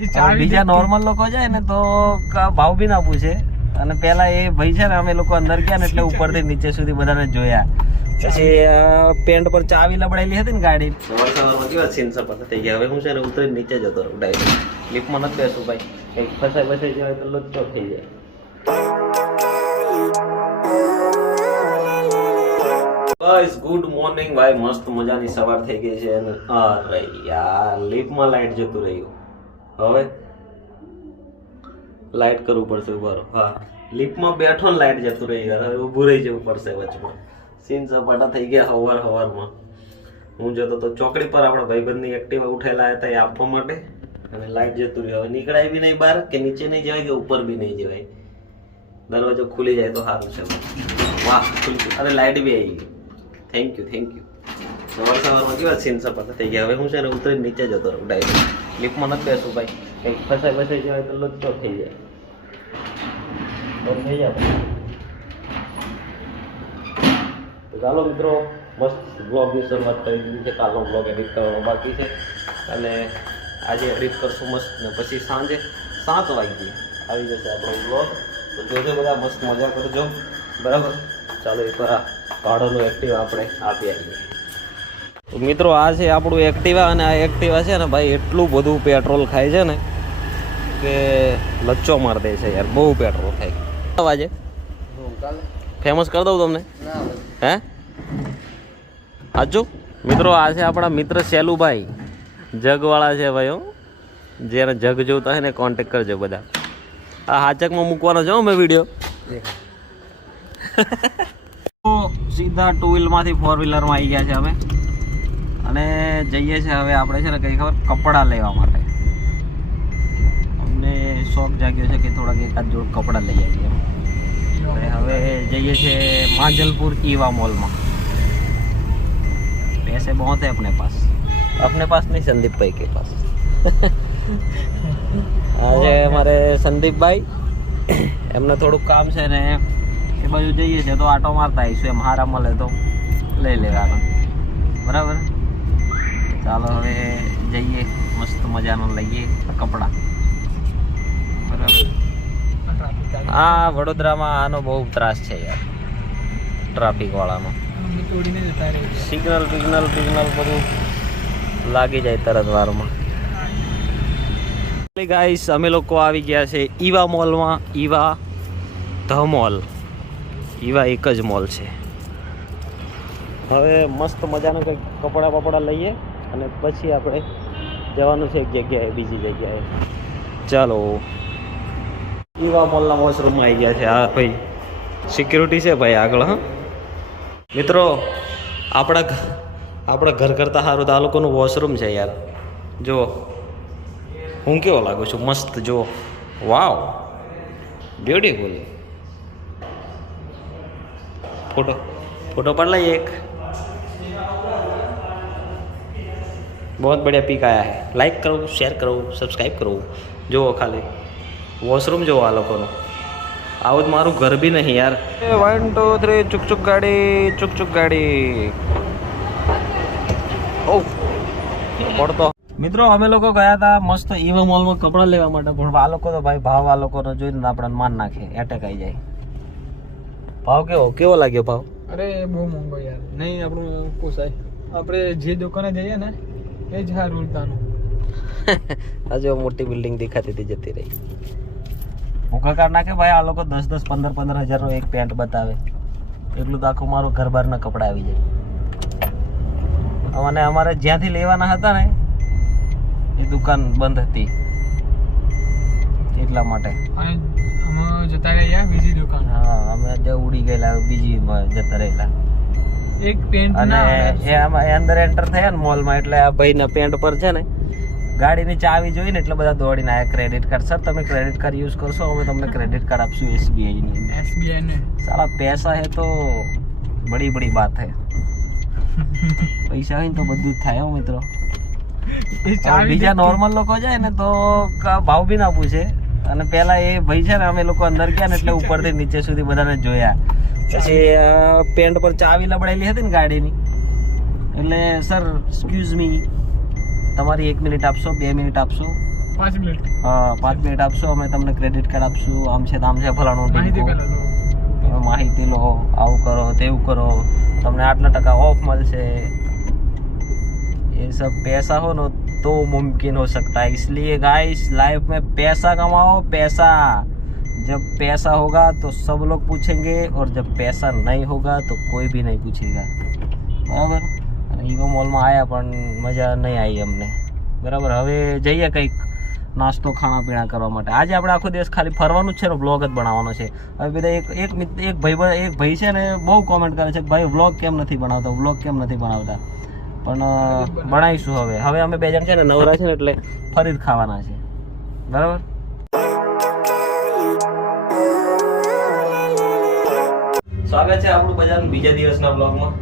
બીજા નોર્મલ લોકો જાય ને તો ભાવ બી ના પૂછે. અને પેલા એ ભાઈ છે ને, અમે લોકો અંદર ગયા ને એટલે ઉપરથી નીચે સુધી બધાને જોયા. પછી પેન્ટ પર ચાવી લબડાયેલી હતી ને ગાડી. સવારમાં કેવા સીન સપાટ થઈ ગયા. હવે હું છે ને ઉતરીને નીચે જતો રહું ડાયરેક્ટ. લિફ્ટમાં નથી બેસું ભાઈ, કંઈક ફસાઈ જાય તો લોચો થઈ જાય. ગાઈસ ગુડ મોર્નિંગ ભાઈ, મસ્ત મજાની સવાર થઈ ગઈ છે. અરે યાર, લિફ્ટમાં લાઈટ જતું રહ્યું. હવે લાઈટ કરવું પડશે ઉભારો. હા, લિફ્ટમાં બેઠો ને લાઈટ જતું રહ્યું યાર. હવે ઊભું રહી જવું પડશે વચમાં. સીન સપાટા થઈ ગયા હવારમાં. હું જતો તો ચોકડી પર આપણા ભાઈબંધની એક્ટિવા ઉઠેલા હતા એ આપવા માટે, અને લાઈટ જતું રહ્યું. હવે નીકળાય બી નહીં બહાર, કે નીચે નહીં જવાય કે ઉપર બી નહીં જવાય. દરવાજો ખુલી જાય તો સારું છે. વાહ, ખુલી. અરે લાઈટ બી આવી ગઈ. Thank you. સવારમાં કેવા સીન સપાટા થઈ ગયા. હવે હું છે ને ઉતરીને નીચે જતો રહું ડાયરેક્ટ. લિફ્ટમાં નથી બેસું ભાઈ, કંઈક ફસાઈ જાય તો લોચો થઈ જાય. બંધ થઈ જાય. તો ચાલો મિત્રો, મસ્ત બ્લોગની શરૂઆત કરી દીધી છે. કાલનો બ્લોગ એડિટ કરવાનો બાકી છે, અને આજે એડિટ કરશું મસ્ત. ને પછી સાંજે 7 વાગ્યે આવી જશે આપણો બ્લોગ. તો જોજો બધા, મસ્ત મજા કરજો. બરાબર, ચાલો એકવાર આ ભાડોનું એક્ટિવા આપણે આપી આવીએ. તો મિત્રો, આ છે આપણું એક્ટિવા, અને આ એક્ટિવા છે ને ભાઈ એટલું બધું પેટ્રોલ ખાય છે ને કે લચ્ચો મારી દે છે યાર. બહુ પેટ્રોલ ખાય. વાજે ફેમસ કરી દઉં તમને? હે સાચું? મિત્રો, આ છે આપણા મિત્ર સેલુભાઈ, જગવાળા છે ભાઈ. જેને જગ જોતા હોય ને કોન્ટેક કરજો બધા. આ હાચકમાં મૂકવાનો છે મેં વિડીયો. સીધા 2 વ્હીલમાંથી 4 વ્હીલરમાં આવી ગયા છે અમે, અને જઈએ છીએ હવે આપણે છે ને કંઈ ખબર કપડાં લેવા માટે. અમને શોખ જાગ્યો છે કે થોડાક એકાદ જોડ કપડાં લઈ આવીએ. હવે જઈએ છીએ માંજલપુર ઈવા મોલમાં. पैसे बहुत है अपने पास नहीं, संदीप भाई के पास. આજે અમારે સંદીપભાઈ, એમને થોડુંક કામ છે ને એ બાજુ જઈએ છીએ, તો આટો મારતા આવીશું. એમ હારા મળે તો લઈ લેવાના. બરાબર, ચાલો હવે જઈએ, મસ્ત મજાનું લઈએ કપડાં. બરાબર. હા, વડોદરામાં આનો બહુ ત્રાસ છે યાર, ટ્રાફિક વાળાનો. સિગ્નલ બધું લાગી જાય તરત વારમાં. ગાઈસ, અમે લોકો આવી ગયા છે ઈવા મોલમાં. ઈવા ધ મોલ, ઈવા એક જ મોલ છે. હવે મસ્ત મજાનું કંઈક કપડાં લઈએ, અને પછી આપણે જવાનું છે એક જગ્યાએ, બીજી જગ્યાએ. ચાલો, ઈવા મોલના વોશરૂમમાં આવી ગયા છે. હા ભાઈ, સિક્યુરિટી છે ભાઈ આગળ. હા મિત્રો, આપણા ઘર કરતાં સારું તો આ લોકોનું વોશરૂમ છે યાર. જુઓ હું કેવો લાગુ છું, મસ્ત. જુઓ, વાવ, બ્યુટીફુલ. फोटो पढ़ लाइए एक, बहुत बढ़िया पिक आया है. लाइक करो, शेयर करो, सब्सक्राइब करो. जो खाली वॉशरूम जो आ लोगों આવું જ મારું ઘર બી નહીં યાર. 1 2 3 ચુક ગાડી. ઓ પડતો. મિત્રો, અમે લોકો ગયા હતા મસ્ત ઈવા મોલમાં કપડાં લેવા માટે, પણ આ લોકો તો ભાઈ ભાવ આ લોકોનો જોઈને આપણને માન નાખે, એટેક આવી જાય. ભાવ કેવો લાગ્યો ભાવ? અરે બહુ મોંઘો યાર, નહીં આપણું પોસાય. આપણે જે દુકાને જઈએ ને એ જ સારું ઉલટાનું. આજે મોટી બિલ્ડિંગ દેખાતી હતી, જતી રહી. ભૂખા કાઢ નાખે ભાઈ આ લોકો. 10 15 હજારનો એક પેન્ટ બતાવે, એટલું તો આખું મારું ઘર બહારના કપડાં આવી જાય. અને અમારે જ્યાંથી લેવાના હતા ને એ દુકાન બંધ હતી, એટલા માટે અમે જતા રહ્યા બીજી દુકાન. હા, અમે ઉડી ગયેલા બીજી જતા રહેલા. એક પેન્ટ અને એ અંદર એન્ટર થયા ને મોલમાં, એટલે આ ભાઈના પેન્ટ પર છે ને ગાડીની ચાવી જોઈને એટલે બધા દોડીને આવ્યા. ક્રેડિટ કાર્ડ, સર તમે ક્રેડિટ કાર્ડ યુઝ કરશો, અમે તમને ક્રેડિટ કાર્ડ આપશું SBI ને. સાલા પૈસા હે તો બડી બાત હે. પૈસા હોય ને તો બધું જ થાય હો મિત્રો. બીજા નોર્મલ લોકો જાય ને તો ભાવ બી ના પૂછે. અને પેલા એ ભાઈ છે ને, અમે લોકો અંદર ગયા ને એટલે ઉપરથી નીચે સુધી બધાને જોયા. પછી પેન્ટ પર ચાવી લબડાયેલી હતી ને ગાડીની, એટલે સર એક્સક્યુઝ મી, તમારી 1 મિનિટ આપશો, 2 મિનિટ આપશો, 5 મિનિટ હા 5 મિનિટ આપશો અમે તમને ક્રેડિટ કાર્ડ આપશું આમ છે આમ છે ફલાણું માહિતી ઢીંગું. પેલા લો. તમે માહિતી લો આવું કરો તેવું કરો તમને આટલા ટકા ऑफ મળશે ये सब पैसा हो ना तो मुमकिन हो सकता है इसलिए गाइस लाइफ में पैसा कमाओ पैसा जब पैसा होगा तो सब लोग पूछेंगे और जब पैसा नहीं होगा तो कोई भी नहीं पूछेगा બરાબર અને ઈવો મોલમાં આવ્યા પણ મજા નહીં આવી અમને બરાબર હવે જઈએ કંઈક નાસ્તો ખાણા પીણા કરવા માટે આજે આપણે આખો દિવસ ખાલી ફરવાનું જ છે ને બ્લોગ જ બનાવવાનો છે હવે બધા એક ભાઈ છે ને બહુ કોમેન્ટ કરે છે કે ભાઈ વ્લોગ કેમ નથી બનાવતા પણ બનાવીશું હવે અમે બે જણ છે ને નવરા છે ને એટલે ફરી જ ખાવાના છે બરાબર સ્વાગત છે આપણું બજારના બીજા દિવસના બ્લોગમાં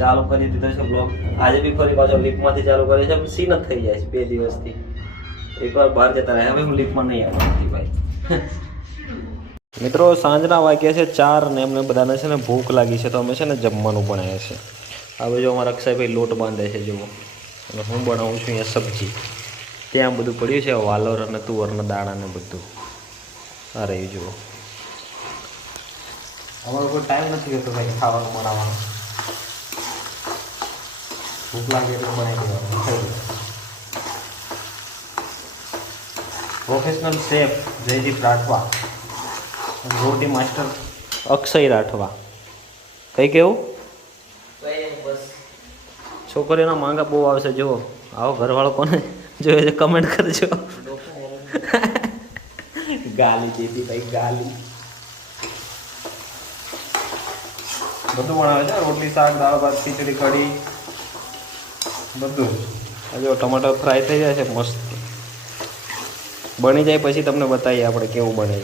ચાલુ કરી દીધો છે બ્લોગ આજે બી ફરી પાછો લિફ્ટમાંથી ચાલુ કરે છે સીન જ થઈ જાય છે 2 દિવસથી એકવાર બહાર જતા રહે હવે હું લિફ્ટમાં નહીં આવતી ભાઈ મિત્રો સાંજના વાગ્યા છે 4 ને એમને બધાને છે ને ભૂખ લાગી છે તો અમે છે ને જમવાનું બનાવ્યા છે હવે જો અમારા અક્ષયભાઈ લોટ બાંધે છે જુઓ અને હું બનાવું છું અહીંયા સબ્જી ત્યાં બધું પડ્યું છે વાલોર અને તુવરના દાણા ને બધું આ રહ્યું જુઓ અમારો કોઈ ટાઈમ નથી હોતો ભાઈ ખાવાનું બનાવવાનો ભૂખ લાગે એટલે બનાવી દેવાનું ખાઈ પ્રોફેશનલ શેફ જયદીપ રાઠવા રોટી માસ્ટર અક્ષય રાઠવા કઈ કેવું છોકરીઓના માંગા બહુ આવશે જુઓ આવો ઘરવાળો કોને જોઈએ છે કમેન્ટ કરજો ગાલી દેતી ભાઈ ગાલી બધું બનાવે છે રોટલી શાક દાળ ભાત ખીચડી કઢી બધું જો ટમાટર ફ્રાય થઈ જાય છે મસ્ત બની જાય પછી તમને બતાવીએ આપણે કેવું બને